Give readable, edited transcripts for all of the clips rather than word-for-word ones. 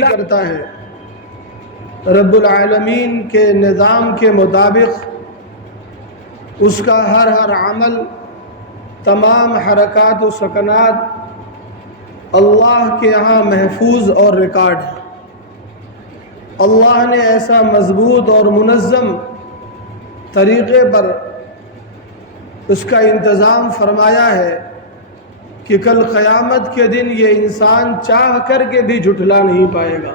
پوری کرتا ہے۔ رب العالمین کے نظام کے مطابق اس کا ہر عمل، تمام حرکات و سکنات اللہ کے یہاں محفوظ اور ریکارڈ ہے۔ اللہ نے ایسا مضبوط اور منظم طریقے پر اس کا انتظام فرمایا ہے کہ کل قیامت کے دن یہ انسان چاہ کر کے بھی جھٹلا نہیں پائے گا۔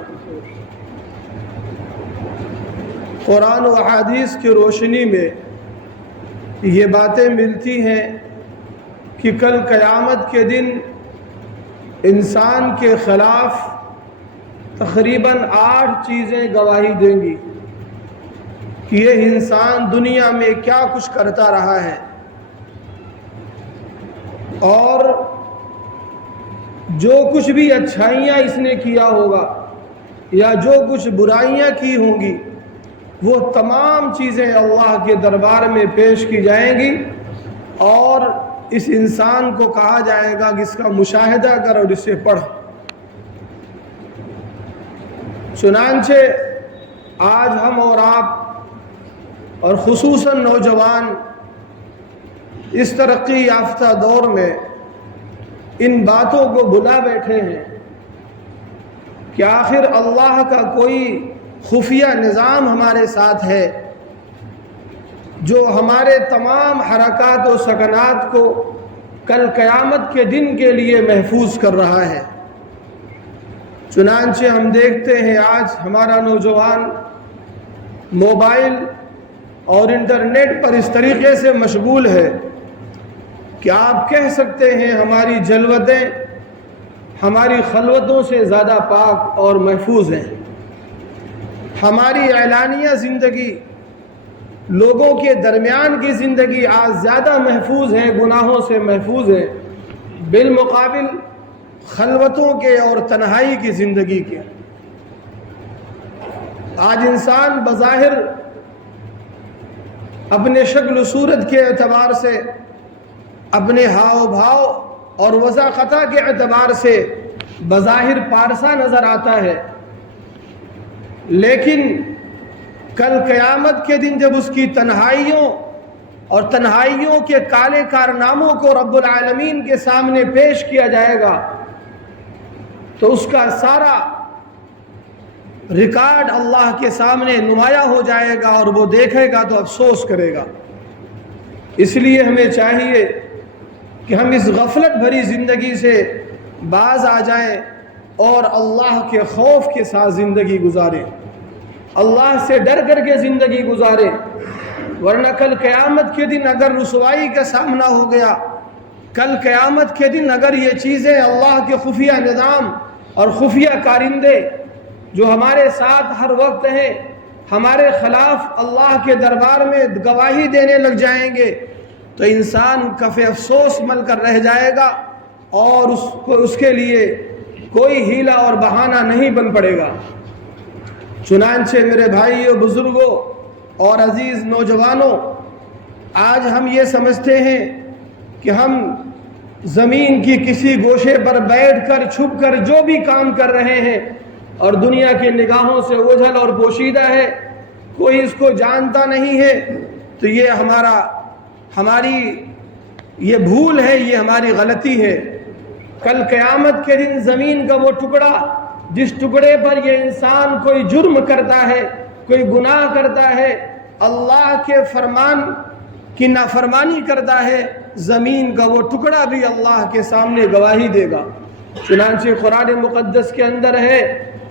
قرآن و احادیث کی روشنی میں یہ باتیں ملتی ہیں کہ کل قیامت کے دن انسان کے خلاف تقریباً 8 چیزیں گواہی دیں گی کہ یہ انسان دنیا میں کیا کچھ کرتا رہا ہے، اور جو کچھ بھی اچھائیاں اس نے کیا ہوگا یا جو کچھ برائیاں کی ہوں گی، وہ تمام چیزیں اللہ کے دربار میں پیش کی جائیں گی، اور اس انسان کو کہا جائے گا کہ اس کا مشاہدہ کر اور اسے پڑھ۔ چنانچہ آج ہم اور آپ اور خصوصاً نوجوان اس ترقی یافتہ دور میں ان باتوں کو بھلا بیٹھے ہیں کہ آخر اللہ کا کوئی خفیہ نظام ہمارے ساتھ ہے جو ہمارے تمام حرکات و سکنات کو کل قیامت کے دن کے لیے محفوظ کر رہا ہے۔ چنانچہ ہم دیکھتے ہیں آج ہمارا نوجوان موبائل اور انٹرنیٹ پر اس طریقے سے مشغول ہے کہ آپ کہہ سکتے ہیں ہماری جلوتیں ہماری خلوتوں سے زیادہ پاک اور محفوظ ہیں۔ ہماری اعلانیہ زندگی، لوگوں کے درمیان کی زندگی آج زیادہ محفوظ ہے، گناہوں سے محفوظ ہے، بالمقابل خلوتوں کے اور تنہائی کی زندگی کے۔ آج انسان بظاہر اپنے شکل و صورت کے اعتبار سے، اپنے ہاؤ بھاؤ اور وضاقتہ کے اعتبار سے بظاہر پارسا نظر آتا ہے، لیکن کل قیامت کے دن جب اس کی تنہائیوں اور تنہائیوں کے کالے کارناموں کو رب العالمین کے سامنے پیش کیا جائے گا تو اس کا سارا ریکارڈ اللہ کے سامنے نمایاں ہو جائے گا، اور وہ دیکھے گا تو افسوس کرے گا۔ اس لیے ہمیں چاہیے کہ ہم اس غفلت بھری زندگی سے باز آ جائیں اور اللہ کے خوف کے ساتھ زندگی گزاریں، اللہ سے ڈر کر کے زندگی گزاریں، ورنہ کل قیامت کے دن اگر رسوائی کا سامنا ہو گیا، کل قیامت کے دن اگر یہ چیزیں اللہ کے خفیہ نظام اور خفیہ کارندے جو ہمارے ساتھ ہر وقت ہیں ہمارے خلاف اللہ کے دربار میں گواہی دینے لگ جائیں گے تو انسان کف افسوس مل کر رہ جائے گا، اور اس کے لیے کوئی ہیلہ اور بہانہ نہیں بن پڑے گا۔ چنانچہ میرے بھائیوں، بزرگوں اور عزیز نوجوانوں، آج ہم یہ سمجھتے ہیں کہ ہم زمین کی کسی گوشے پر بیٹھ کر چھپ کر جو بھی کام کر رہے ہیں اور دنیا کی نگاہوں سے اوجھل اور پوشیدہ ہے، کوئی اس کو جانتا نہیں ہے، تو یہ ہماری یہ بھول ہے، یہ ہماری غلطی ہے۔ کل قیامت کے دن زمین کا وہ ٹکڑا جس ٹکڑے پر یہ انسان کوئی جرم کرتا ہے، کوئی گناہ کرتا ہے، اللہ کے فرمان کی نافرمانی کرتا ہے، زمین کا وہ ٹکڑا بھی اللہ کے سامنے گواہی دے گا۔ چنانچہ قرآن مقدس کے اندر ہے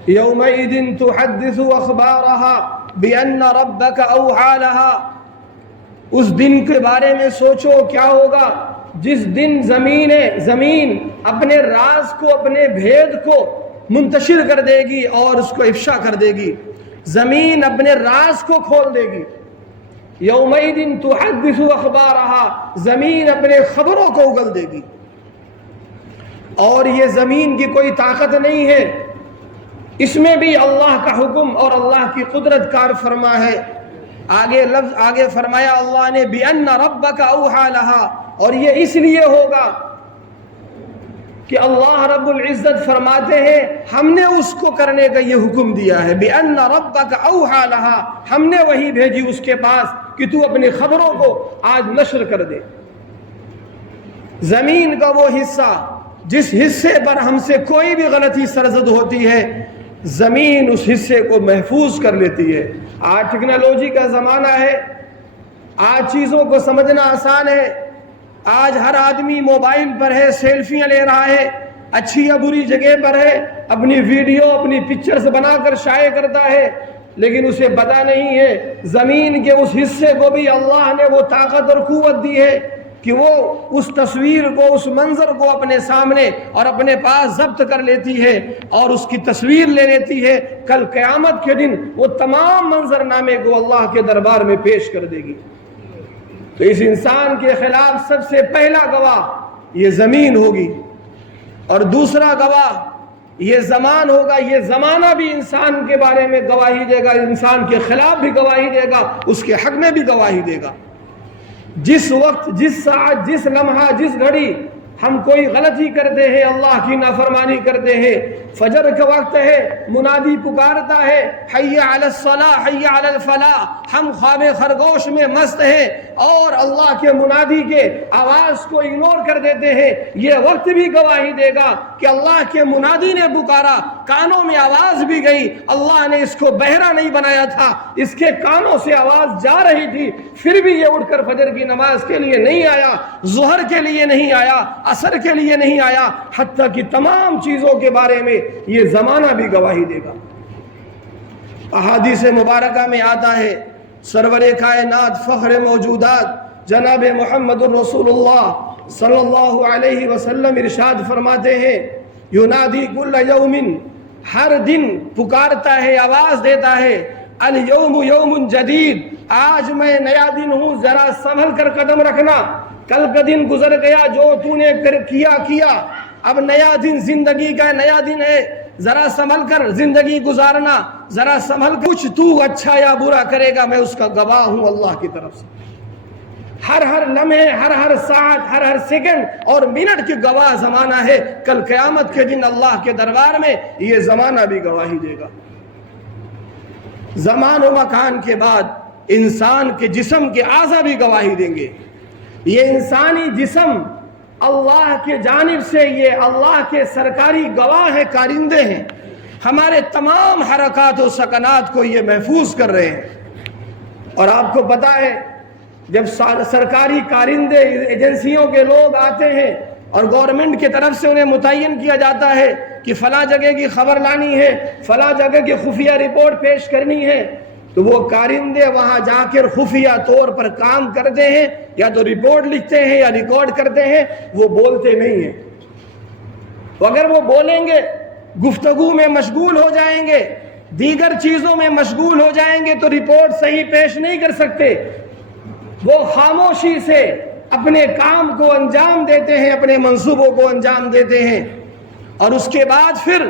یومئذ تحدث اخبارها بان ربك اوحى لها۔ اس دن کے بارے میں سوچو کیا ہوگا جس دن زمین اپنے راز کو، اپنے بھید کو منتشر کر دے گی اور اس کو افشا کر دے گی، زمین اپنے راز کو کھول دے گی۔ یومئذ تحدث اخبارها، زمین اپنے خبروں کو اگل دے گی، اور یہ زمین کی کوئی طاقت نہیں ہے، اس میں بھی اللہ کا حکم اور اللہ کی قدرت کار فرما ہے۔ آگے فرمایا اللہ نے بِأَنَّ رَبَّكَ أَوْحَى لَهَا، اور یہ اس لیے ہوگا کہ اللہ رب العزت فرماتے ہیں ہم نے اس کو کرنے کا یہ حکم دیا ہے بِأَنَّ رَبَّكَ أَوْحَى لَهَا، ہم نے وہی بھیجی اس کے پاس کہ تو اپنی خبروں کو آج نشر کر دے۔ زمین کا وہ حصہ جس حصے پر ہم سے کوئی بھی غلطی سرزد ہوتی ہے، زمین اس حصے کو محفوظ کر لیتی ہے۔ آج ٹیکنالوجی کا زمانہ ہے، آج چیزوں کو سمجھنا آسان ہے، آج ہر آدمی موبائل پر ہے، سیلفیاں لے رہا ہے، اچھی یا بری جگہ پر ہے، اپنی ویڈیو اپنی پکچرز بنا کر شائع کرتا ہے، لیکن اسے پتہ نہیں ہے زمین کے اس حصے کو بھی اللہ نے وہ طاقت اور قوت دی ہے کہ وہ اس تصویر کو، اس منظر کو اپنے سامنے اور اپنے پاس ضبط کر لیتی ہے اور اس کی تصویر لے لیتی ہے۔ کل قیامت کے دن وہ تمام منظرنامے کو اللہ کے دربار میں پیش کر دے گی۔ تو اس انسان کے خلاف سب سے پہلا گواہ یہ زمین ہوگی، اور دوسرا گواہ یہ زمان ہوگا۔ یہ زمانہ بھی انسان کے بارے میں گواہی دے گا، انسان کے خلاف بھی گواہی دے گا، اس کے حق میں بھی گواہی دے گا۔ جس وقت، جس ساعت، جس لمحہ، جس گھڑی ہم کوئی غلطی کرتے ہیں، اللہ کی نافرمانی کرتے ہیں، فجر کا وقت ہے، منادی پکارتا ہے حی علی الصلاح حی علی الفلاح، ہم خواب خرگوش میں مست ہیں اور اللہ کے منادی کے آواز کو اگنور کر دیتے ہیں، یہ وقت بھی گواہی دے گا کہ اللہ کے منادی نے پکارا، کانوں میں آواز بھی گئی، اللہ نے اس کو بہرا نہیں بنایا تھا، اس کے کانوں سے آواز جا رہی تھی، پھر بھی یہ اٹھ کر فجر کی نماز کے لیے نہیں آیا، ظہر کے لیے نہیں آیا، عصر کے لیے نہیں آیا، حتیٰ کہ تمام چیزوں کے بارے میں یہ زمانہ بھی گواہی دے گا۔ احادیث مبارکہ میں آتا ہے سرور کائنات فخر موجودات جناب محمد الرسول اللہ صلی اللہ علیہ وسلم ارشاد فرماتے ہیں ینادی کل یوم، ہر دن پکارتا ہے، آواز دیتا ہے، الیوم یوم جدید، آج میں نیا دن ہوں، ذرا سنبھل کر قدم رکھنا، کل کا دن گزر گیا، جو تو نے کیا، اب نیا دن زندگی کا نیا دن ہے، ذرا سنبھل کر زندگی گزارنا، ذرا سنبھل کر، کچھ تو اچھا یا برا کرے گا میں اس کا گواہ ہوں اللہ کی طرف سے۔ ہر لمحے، ہر ساعت، ہر سیکنڈ اور منٹ کی گواہ زمانہ ہے، کل قیامت کے دن اللہ کے دربار میں یہ زمانہ بھی گواہی دے گا۔ زمان و مکان کے بعد انسان کے جسم کے اعضاء بھی گواہی دیں گے۔ یہ انسانی جسم اللہ کے جانب سے، یہ اللہ کے سرکاری گواہ ہیں، کارندے ہیں، ہمارے تمام حرکات و سکنات کو یہ محفوظ کر رہے ہیں۔ اور آپ کو پتہ ہے جب سرکاری کارندے، ایجنسیوں کے لوگ آتے ہیں اور گورنمنٹ کی طرف سے انہیں متعین کیا جاتا ہے کہ فلاں جگہ کی خبر لانی ہے، فلاں جگہ کی خفیہ رپورٹ پیش کرنی ہے، تو وہ کارندے وہاں جا کر خفیہ طور پر کام کرتے ہیں، یا تو رپورٹ لکھتے ہیں یا ریکارڈ کرتے ہیں، وہ بولتے نہیں ہیں۔ تو اگر وہ بولیں گے، گفتگو میں مشغول ہو جائیں گے، دیگر چیزوں میں مشغول ہو جائیں گے تو رپورٹ صحیح پیش نہیں کر سکتے۔ وہ خاموشی سے اپنے کام کو انجام دیتے ہیں، اپنے منصوبوں کو انجام دیتے ہیں، اور اس کے بعد پھر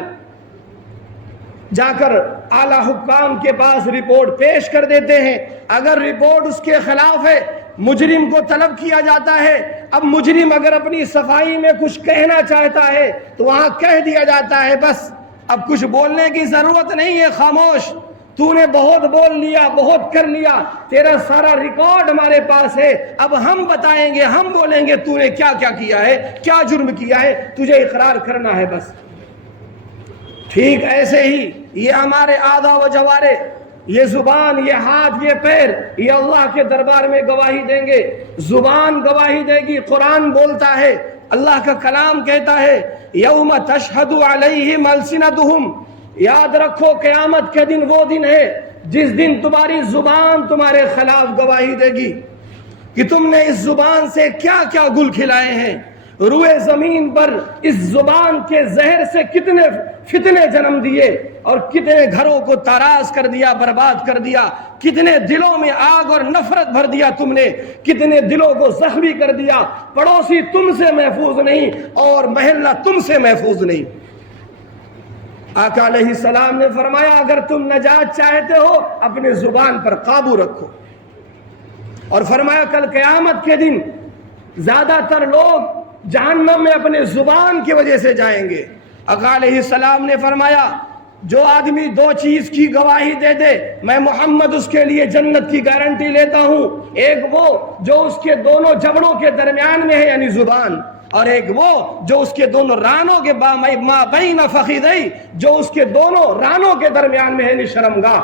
جا کر اعلیٰ حکام کے پاس رپورٹ پیش کر دیتے ہیں۔ اگر رپورٹ اس کے خلاف ہے، مجرم کو طلب کیا جاتا ہے۔ اب مجرم اگر اپنی صفائی میں کچھ کہنا چاہتا ہے تو وہاں کہہ دیا جاتا ہے، بس اب کچھ بولنے کی ضرورت نہیں ہے، خاموش، تو نے بہت بول لیا، بہت کر لیا، تیرا سارا ریکارڈ ہمارے پاس ہے، اب ہم بتائیں گے، ہم بولیں گے تو نے کیا کیا کیا ہے، کیا جرم کیا ہے، تجھے اقرار کرنا ہے بس۔ ٹھیک ایسے ہی یہ ہمارے اعضاء و جوارح، یہ زبان، یہ ہاتھ، یہ پیر، یہ اللہ کے دربار میں گواہی دیں گے۔ زبان گواہی دے گی، قرآن بولتا ہے، اللہ کا کلام کہتا ہے یوم تشہد علیہم السنتہم، یاد رکھو قیامت کے دن وہ دن ہے جس دن تمہاری زبان تمہارے خلاف گواہی دے گی کہ تم نے اس زبان سے کیا کیا گل کھلائے ہیں، روئے زمین پر اس زبان کے زہر سے کتنے فتنے جنم دیے اور کتنے گھروں کو تاراج کر دیا، برباد کر دیا، کتنے دلوں میں آگ اور نفرت بھر دیا تم نے، کتنے دلوں کو زخمی کر دیا۔ پڑوسی تم سے محفوظ نہیں اور محلہ تم سے محفوظ نہیں۔ آقا علیہ السلام نے فرمایا اگر تم نجات چاہتے ہو اپنے زبان پر قابو رکھو، اور فرمایا کل قیامت کے دن زیادہ تر لوگ جہنم میں اپنے زبان کی وجہ سے جائیں گے۔ آقا علیہ السلام نے فرمایا جو آدمی دو چیز کی گواہی دے دے میں محمد اس کے لیے جنت کی گارنٹی لیتا ہوں، ایک وہ جو اس کے دونوں جبڑوں کے درمیان میں ہے یعنی زبان، اور ایک وہ جو اس کے دونوں رانوں کے ما بین فخذی، جو اس کے دونوں رانوں کے درمیان میں ہے یعنی شرمگاہ،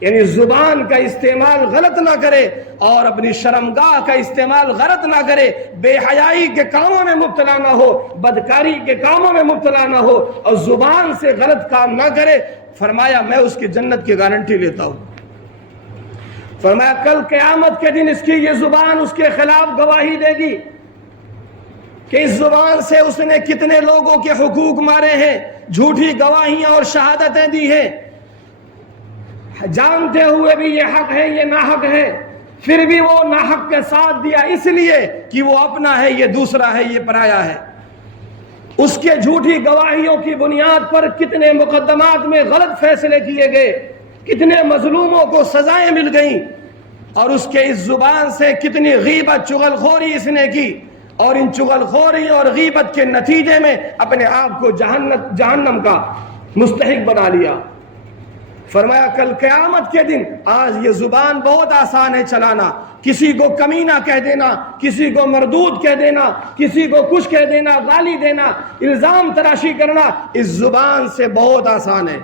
یعنی زبان کا استعمال غلط نہ کرے اور اپنی شرمگاہ کا استعمال غلط نہ کرے، بے حیائی کے کاموں میں مبتلا نہ ہو، بدکاری کے کاموں میں مبتلا نہ ہو اور زبان سے غلط کام نہ کرے۔ فرمایا میں اس کی جنت کی گارنٹی لیتا ہوں۔ فرمایا کل قیامت کے دن اس کی یہ زبان اس کے خلاف گواہی دے گی کہ اس زبان سے اس نے کتنے لوگوں کے حقوق مارے ہیں، جھوٹی گواہیاں اور شہادتیں دی ہیں، جانتے ہوئے بھی یہ حق ہے یہ ناحق ہے، پھر بھی وہ ناحق کے ساتھ دیا اس لیے کہ وہ اپنا ہے یہ دوسرا ہے یہ پرایا ہے۔ اس کے جھوٹی گواہیوں کی بنیاد پر کتنے مقدمات میں غلط فیصلے کیے گئے، کتنے مظلوموں کو سزائیں مل گئیں، اور اس کے اس زبان سے کتنی غیبت چغل خوری اس نے کی، اور ان چغل خوری اور غیبت کے نتیجے میں اپنے آپ کو جہنم کا مستحق بنا لیا۔ فرمایا کل قیامت کے دن آج یہ زبان بہت آسان ہے چلانا، کسی کو کمینہ کہہ دینا، کسی کو مردود کہہ دینا، کسی کو کچھ کہہ دینا، گالی دینا، الزام تراشی کرنا اس زبان سے بہت آسان ہے۔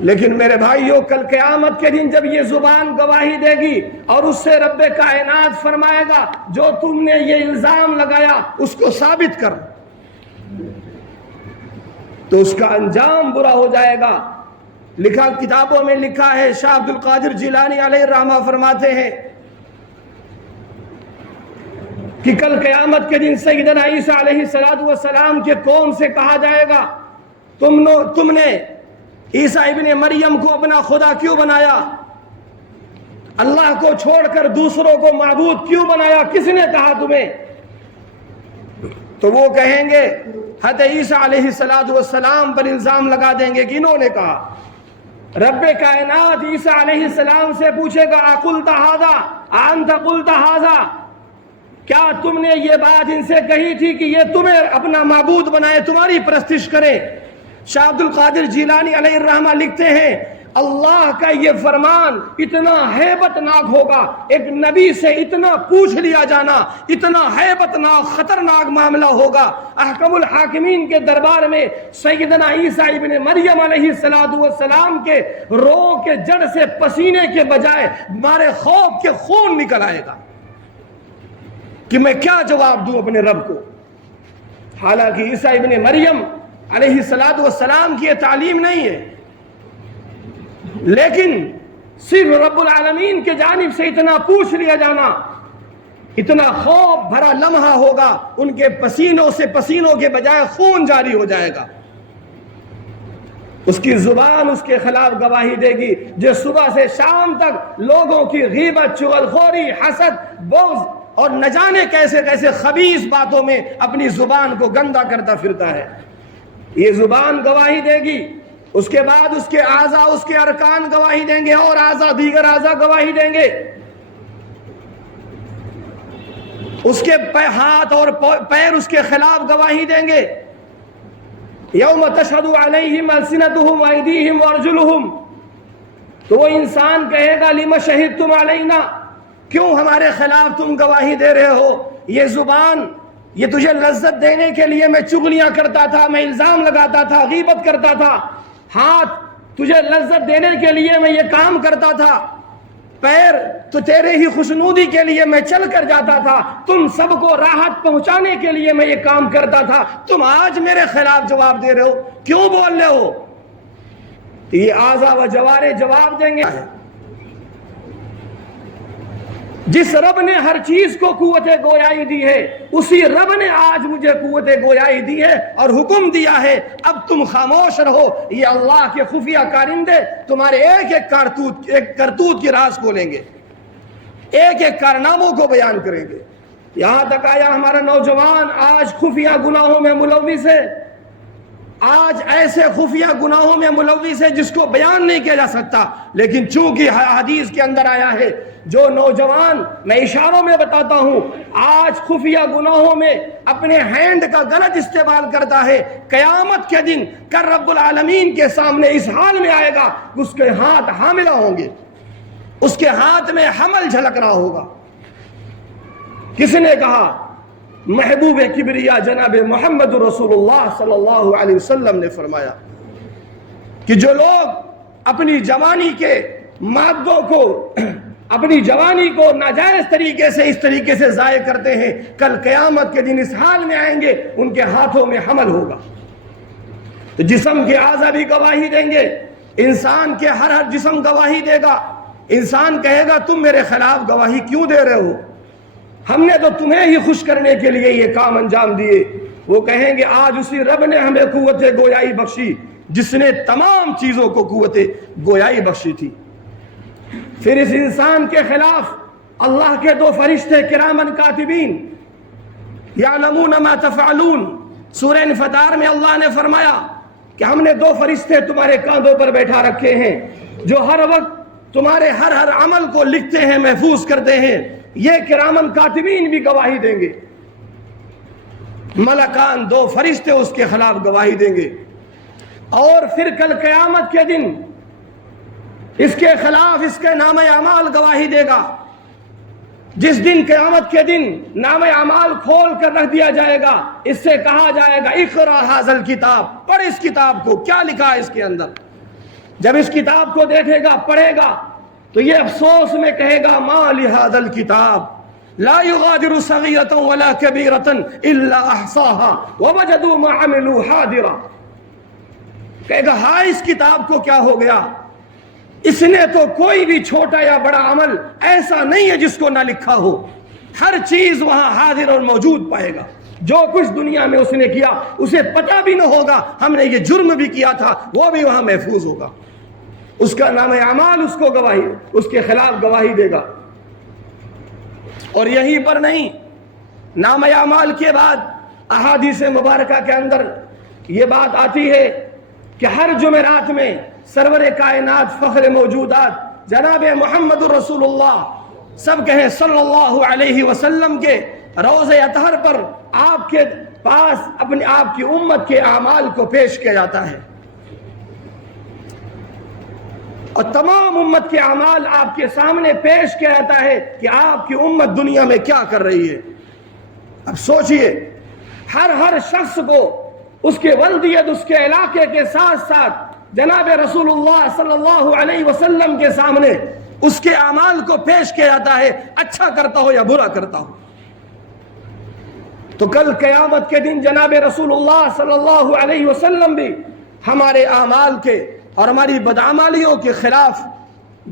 لیکن میرے بھائیوں کل قیامت کے دن جب یہ زبان گواہی دے گی اور اس سے رب کائنات فرمائے گا جو تم نے یہ الزام لگایا اس کو ثابت کر، تو اس کا انجام برا ہو جائے گا۔ لکھا کتابوں میں لکھا ہے، شاہ عبد القادر جیلانی علیہ الرحمہ فرماتے ہیں کہ کل قیامت کے دن سیدنا عیسیٰ علیہ السلام کے قوم سے کہا جائے گا تم نے عیسیٰ ابن مریم کو اپنا خدا کیوں بنایا؟ اللہ کو چھوڑ کر دوسروں کو معبود کیوں بنایا؟ کس نے کہا تمہیں؟ تو وہ کہیں گے حضرت عیسیٰ علیہ السلام پر الزام لگا دیں گے کہ انہوں نے کہا۔ رب کائنات عیسیٰ علیہ السلام سے پوچھے گا اقلت ھذا انت قلت ھذا، کیا تم نے یہ بات ان سے کہی تھی کہ یہ تمہیں اپنا معبود بنائے، تمہاری پرستش کریں؟ شاہ عبد القادر جیلانی علیہ الرحمہ لکھتے ہیں اللہ کا یہ فرمان اتنا ہیبت ناک ہوگا، ایک نبی سے اتنا پوچھ لیا جانا اتنا ہیبت ناک خطرناک معاملہ ہوگا۔ احکم الحاکمین کے دربار میں سیدنا عیسیٰ ابن مریم علیہ السلام کے روح کے جڑ سے پسینے کے بجائے مارے خوف کے خون نکل آئے گا کہ میں کیا جواب دوں اپنے رب کو۔ حالانکہ عیسیٰ ابن مریم علیہ السلام کی یہ تعلیم نہیں ہے، لیکن صرف رب العالمین کے جانب سے اتنا پوچھ لیا جانا اتنا خوف بھرا لمحہ ہوگا، ان کے پسینوں سے پسینوں کے بجائے خون جاری ہو جائے گا۔ اس کی زبان اس کے خلاف گواہی دے گی جو صبح سے شام تک لوگوں کی غیبت، چغلخوری، حسد، بغض اور نہ جانے کیسے کیسے خبیث باتوں میں اپنی زبان کو گندا کرتا پھرتا ہے۔ یہ زبان گواہی دے گی، اس کے بعد اس کے اعضاء اس کے ارکان گواہی دیں گے اور اعضاء دیگر اعضاء گواہی دیں گے، اس کے ہاتھ اور پیر اس کے خلاف گواہی دیں گے۔ یوم تشہد علیہم السنتہم وایدیہم وارجلہم، تو وہ انسان کہے گا لم شہدتم علینا، کیوں ہمارے خلاف تم گواہی دے رہے ہو؟ یہ زبان یہ تجھے لذت دینے کے لیے میں چغلیاں کرتا تھا، میں الزام لگاتا تھا، غیبت کرتا تھا، ہاتھ تجھے لذت دینے کے لیے میں یہ کام کرتا تھا، پیر تو تیرے ہی خوشنودی کے لیے میں چل کر جاتا تھا، تم سب کو راحت پہنچانے کے لیے میں یہ کام کرتا تھا، تم آج میرے خلاف جواب دے رہے ہو، کیوں بول رہے ہو؟ یہ اعضاء و جوارے جواب دیں گے۔ جس رب نے ہر چیز کو قوت گویائی دی ہے اسی رب نے آج مجھے قوت گویائی دی ہے اور حکم دیا ہے اب تم خاموش رہو، یہ اللہ کے خفیہ کارندے تمہارے ایک ایک کرتوت کی راز کھولیں گے، ایک ایک کارناموں کو بیان کریں گے۔ یہاں تک آیا ہمارا نوجوان آج خفیہ گناہوں میں ملوث ہے، آج ایسے خفیہ گناہوں میں ملوث ہے جس کو بیان نہیں کیا جا سکتا، لیکن چونکہ حدیث کے اندر آیا ہے جو نوجوان، میں اشاروں میں بتاتا ہوں، آج خفیہ گناہوں میں اپنے ہینڈ کا غلط استعمال کرتا ہے، قیامت کے دن کر رب العالمین کے سامنے اس حال میں آئے گا، اس کے ہاتھ حاملہ ہوں گے، اس کے ہاتھ میں حمل جھلک رہا ہوگا۔ کس نے کہا؟ محبوب کبریا جناب محمد رسول اللہ صلی اللہ علیہ وسلم نے فرمایا کہ جو لوگ اپنی جوانی کے مادوں کو، اپنی جوانی کو ناجائز طریقے سے اس طریقے سے ضائع کرتے ہیں، کل قیامت کے دن اس حال میں آئیں گے، ان کے ہاتھوں میں حمل ہوگا۔ تو جسم کے اعضاء بھی گواہی دیں گے، انسان کے ہر جسم گواہی دے گا۔ انسان کہے گا تم میرے خلاف گواہی کیوں دے رہے ہو؟ ہم نے تو تمہیں ہی خوش کرنے کے لیے یہ کام انجام دیے۔ وہ کہیں گے آج اسی رب نے ہمیں قوت گویائی بخشی جس نے تمام چیزوں کو قوت گویائی بخشی تھی۔ پھر اس انسان کے خلاف اللہ کے دو فرشتے کرامن کاتبین یعلمون ما تفعلون، سورہ انفطار میں اللہ نے فرمایا کہ ہم نے دو فرشتے تمہارے کاندھوں پر بیٹھا رکھے ہیں جو ہر وقت تمہارے ہر عمل کو لکھتے ہیں، محفوظ کرتے ہیں۔ یہ کرامن کاتبین بھی گواہی دیں گے، ملکان دو فرشتے اس کے خلاف گواہی دیں گے۔ اور پھر کل قیامت کے دن اس کے خلاف اس کے نام اعمال گواہی دے گا۔ جس دن قیامت کے دن نام اعمال کھول کر رکھ دیا جائے گا، اس سے کہا جائے گا اقرا ھذا الکتاب، پڑھ اس کتاب کو، کیا لکھا ہے اس کے اندر۔ جب اس کتاب کو دیکھے گا، پڑھے گا، تو یہ افسوس میں کہے گا ما لہذا الکتاب لا یغادر صغیرۃ ولا کبیرۃ الا احصاها ووجدوا ما عملوا حاضرا۔ کہے گا ہائے اس کتاب کو کیا ہو گیا، اس نے تو کوئی بھی چھوٹا یا بڑا عمل ایسا نہیں ہے جس کو نہ لکھا ہو، ہر چیز وہاں حاضر اور موجود پائے گا۔ جو کچھ دنیا میں اس نے کیا اسے پتہ بھی نہ ہوگا ہم نے یہ جرم بھی کیا تھا، وہ بھی وہاں محفوظ ہوگا۔ اس کا نام اعمال اس کو گواہی، اس کے خلاف گواہی دے گا۔ اور یہیں پر نہیں، نام اعمال کے بعد احادیث مبارکہ کے اندر یہ بات آتی ہے کہ ہر جمعرات میں سرور کائنات فخر موجودات جناب محمد رسول اللہ، سب کہیں صلی اللہ علیہ وسلم کے روضہ اطہر پر آپ کے پاس اپنے آپ کی امت کے اعمال کو پیش کیا جاتا ہے، اور تمام امت کے اعمال آپ کے سامنے پیش کیا جاتا ہے کہ آپ کی امت دنیا میں کیا کر رہی ہے۔ اب سوچئے، ہر شخص کو اس کے ولدیت، اس کے علاقے کے ساتھ ساتھ جناب رسول اللہ صلی اللہ علیہ وسلم کے سامنے اس کے اعمال کو پیش کیا جاتا ہے، اچھا کرتا ہو یا برا کرتا ہو۔ تو کل قیامت کے دن جناب رسول اللہ صلی اللہ علیہ وسلم بھی ہمارے اعمال کے اور ہماری بدعمالیوں کے خلاف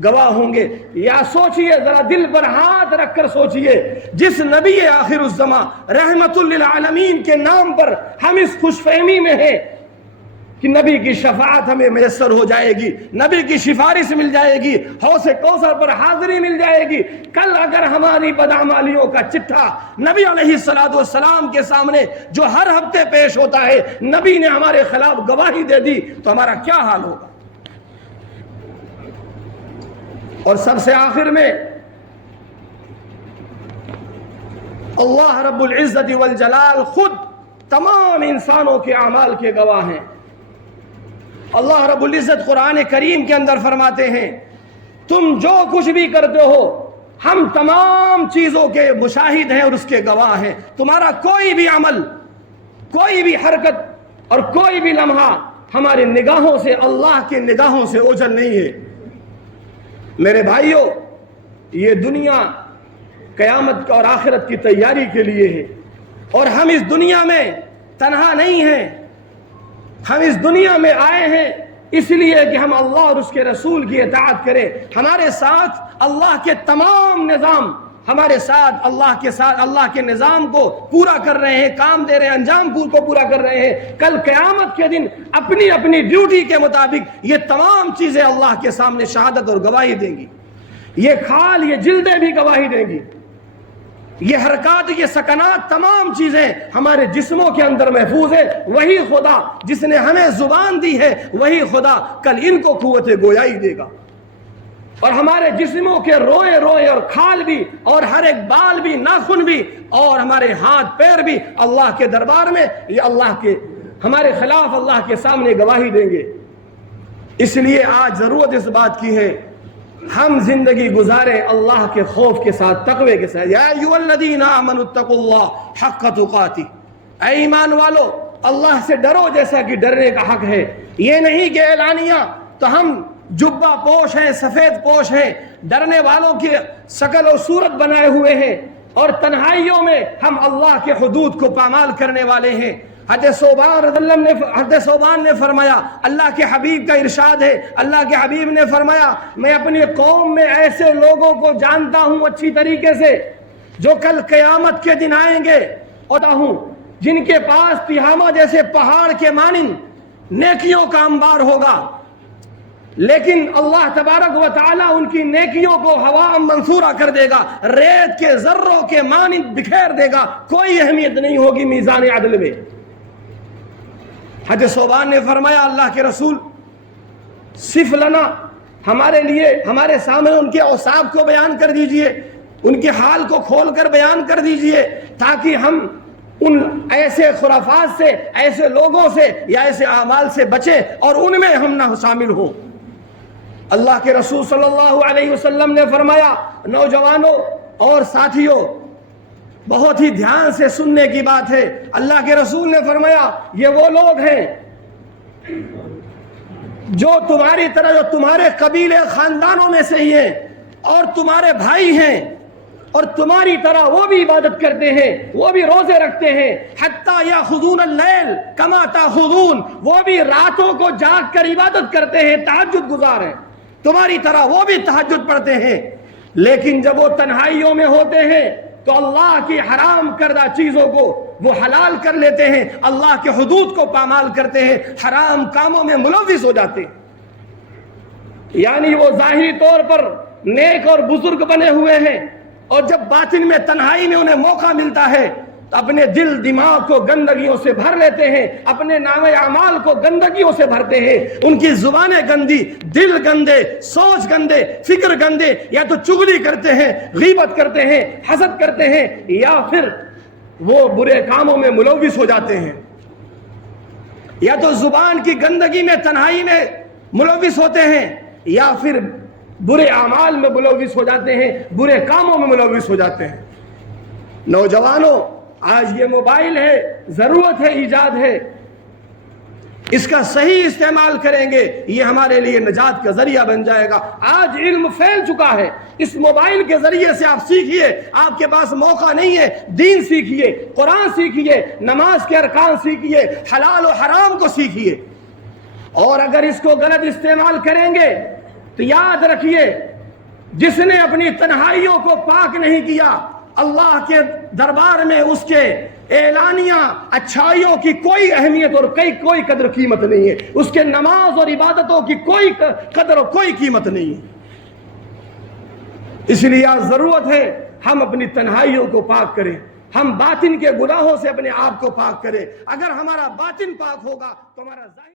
گواہ ہوں گے۔ یا سوچئے، ذرا دل پر ہاتھ رکھ کر سوچئے، جس نبی آخر الزماں رحمت للعالمین کے نام پر ہم اس خوش فہمی میں ہیں کہ نبی کی شفاعت ہمیں میسر ہو جائے گی، نبی کی سفارش مل جائے گی، حوض کوثر پر حاضری مل جائے گی، کل اگر ہماری بدعمالیوں کا چٹھا نبی علیہ السلام کے سامنے جو ہر ہفتے پیش ہوتا ہے، نبی نے ہمارے خلاف گواہی دے دی تو ہمارا کیا حال ہوگا۔ اور سب سے آخر میں اللہ رب العزت والجلال خود تمام انسانوں کے اعمال کے گواہ ہیں۔ اللہ رب العزت قرآن کریم کے اندر فرماتے ہیں تم جو کچھ بھی کرتے ہو ہم تمام چیزوں کے مشاہد ہیں اور اس کے گواہ ہیں۔ تمہارا کوئی بھی عمل، کوئی بھی حرکت اور کوئی بھی لمحہ ہماری نگاہوں سے، اللہ کی نگاہوں سے اوجھل نہیں ہے۔ میرے بھائیوں، یہ دنیا قیامت اور آخرت کی تیاری کے لیے ہے، اور ہم اس دنیا میں تنہا نہیں ہیں، ہم اس دنیا میں آئے ہیں اس لیے کہ ہم اللہ اور اس کے رسول کی اطاعت کریں۔ ہمارے ساتھ اللہ کے تمام نظام، ہمارے ساتھ اللہ کے نظام کو پورا کر رہے ہیں، کام دے رہے ہیں، انجام کو پورا کر رہے ہیں۔ کل قیامت کے دن اپنی اپنی ڈیوٹی کے مطابق یہ تمام چیزیں اللہ کے سامنے شہادت اور گواہی دیں گی۔ یہ کھال، یہ جلدیں بھی گواہی دیں گی۔ یہ حرکات، یہ سکنات، تمام چیزیں ہمارے جسموں کے اندر محفوظ ہے. وہی خدا جس نے ہمیں زبان دی ہے، وہی خدا کل ان کو قوت گویائی دے گا. اور ہمارے جسموں کے روئے روئے اور کھال بھی، اور ہر ایک بال بھی، ناخن بھی، اور ہمارے ہاتھ پیر بھی اللہ کے دربار میں یہ اللہ کے ہمارے خلاف اللہ کے سامنے گواہی دیں گے. اس لیے آج ضرورت اس بات کی ہے ہم زندگی گزاریں اللہ کے خوف کے ساتھ، تقوی کے ساتھ. یا ایھا الذین آمنوا اتقوا اللہ حق تقاتہ، اے ایمان والو اللہ سے ڈرو جیسا کہ ڈرنے کا حق ہے. یہ نہیں کہ اعلانیہ تو ہم جبہ پوش ہیں، سفید پوش ہیں، ڈرنے والوں کی شکل و صورت بنائے ہوئے ہیں، اور تنہائیوں میں ہم اللہ کے حدود کو پامال کرنے والے ہیں. حضرت صوبان نے فرمایا، اللہ کے حبیب کا ارشاد ہے، اللہ کے حبیب نے فرمایا میں اپنی قوم میں ایسے لوگوں کو جانتا ہوں اچھی طریقے سے جو کل قیامت کے دن آئیں گے، اور جن کے پاس تہامہ جیسے پہاڑ کے مانند نیکیوں کا انبار ہوگا، لیکن اللہ تبارک و تعالیٰ ان کی نیکیوں کو ہوا منصورہ کر دے گا، ریت کے ذروں کے مانند بکھیر دے گا، کوئی اہمیت نہیں ہوگی میزان عدل میں. حضرت صوبان نے فرمایا اللہ کے رسول صف لنا، ہمارے لیے ہمارے سامنے ان کے اوصاف کو بیان کر دیجئے، ان کے حال کو کھول کر بیان کر دیجئے، تاکہ ہم ان ایسے خرافات سے، ایسے لوگوں سے یا ایسے اعمال سے بچیں اور ان میں ہم نہ شامل ہوں. اللہ کے رسول صلی اللہ علیہ وسلم نے فرمایا، نوجوانوں اور ساتھیوں بہت ہی دھیان سے سننے کی بات ہے. اللہ کے رسول نے فرمایا یہ وہ لوگ ہیں جو تمہاری طرح، جو تمہارے قبیلے خاندانوں میں سے ہی ہیں اور تمہارے بھائی ہیں، اور تمہاری طرح وہ بھی عبادت کرتے ہیں، وہ بھی روزے رکھتے ہیں، حتی یاخذون اللیل کما تاخذون، وہ بھی راتوں کو جاگ کر عبادت کرتے ہیں، تہجد گزار ہیں، تمہاری طرح وہ بھی تہجد پڑھتے ہیں. لیکن جب وہ تنہائیوں میں ہوتے ہیں تو اللہ کی حرام کردہ چیزوں کو وہ حلال کر لیتے ہیں، اللہ کے حدود کو پامال کرتے ہیں، حرام کاموں میں ملوث ہو جاتے ہیں. یعنی وہ ظاہری طور پر نیک اور بزرگ بنے ہوئے ہیں، اور جب باطن میں تنہائی میں انہیں موقع ملتا ہے تو اپنے دل دماغ کو گندگیوں سے بھر لیتے ہیں، اپنے نام اعمال کو گندگیوں سے بھرتے ہیں. ان کی زبانیں گندی، دل گندے، سوچ گندے، فکر گندے، یا تو چغلی کرتے ہیں، غیبت کرتے ہیں، حسد کرتے ہیں، یا پھر وہ برے کاموں میں ملوث ہو جاتے ہیں، یا تو زبان کی گندگی میں تنہائی میں ملوث ہوتے ہیں، یا پھر برے اعمال میں ملوث ہو جاتے ہیں، برے کاموں میں ملوث ہو جاتے ہیں. نوجوانوں آج یہ موبائل ہے، ضرورت ہے، ایجاد ہے، اس کا صحیح استعمال کریں گے یہ ہمارے لیے نجات کا ذریعہ بن جائے گا. آج علم پھیل چکا ہے، اس موبائل کے ذریعے سے آپ سیکھیے، آپ کے پاس موقع نہیں ہے، دین سیکھیے، قرآن سیکھیے، نماز کے ارکان سیکھیے، حلال و حرام کو سیکھیے. اور اگر اس کو غلط استعمال کریں گے تو یاد رکھیے جس نے اپنی تنہائیوں کو پاک نہیں کیا، اللہ کے دربار میں اس کے اعلانیہ اچھائیوں کی کوئی اہمیت اور کوئی قدر قیمت نہیں ہے، اس کے نماز اور عبادتوں کی کوئی قدر اور کوئی قیمت نہیں ہے. اس لیے آج ضرورت ہے ہم اپنی تنہائیوں کو پاک کریں، ہم باطن کے گناہوں سے اپنے آپ کو پاک کریں. اگر ہمارا باطن پاک ہوگا تو ہمارا ظاہر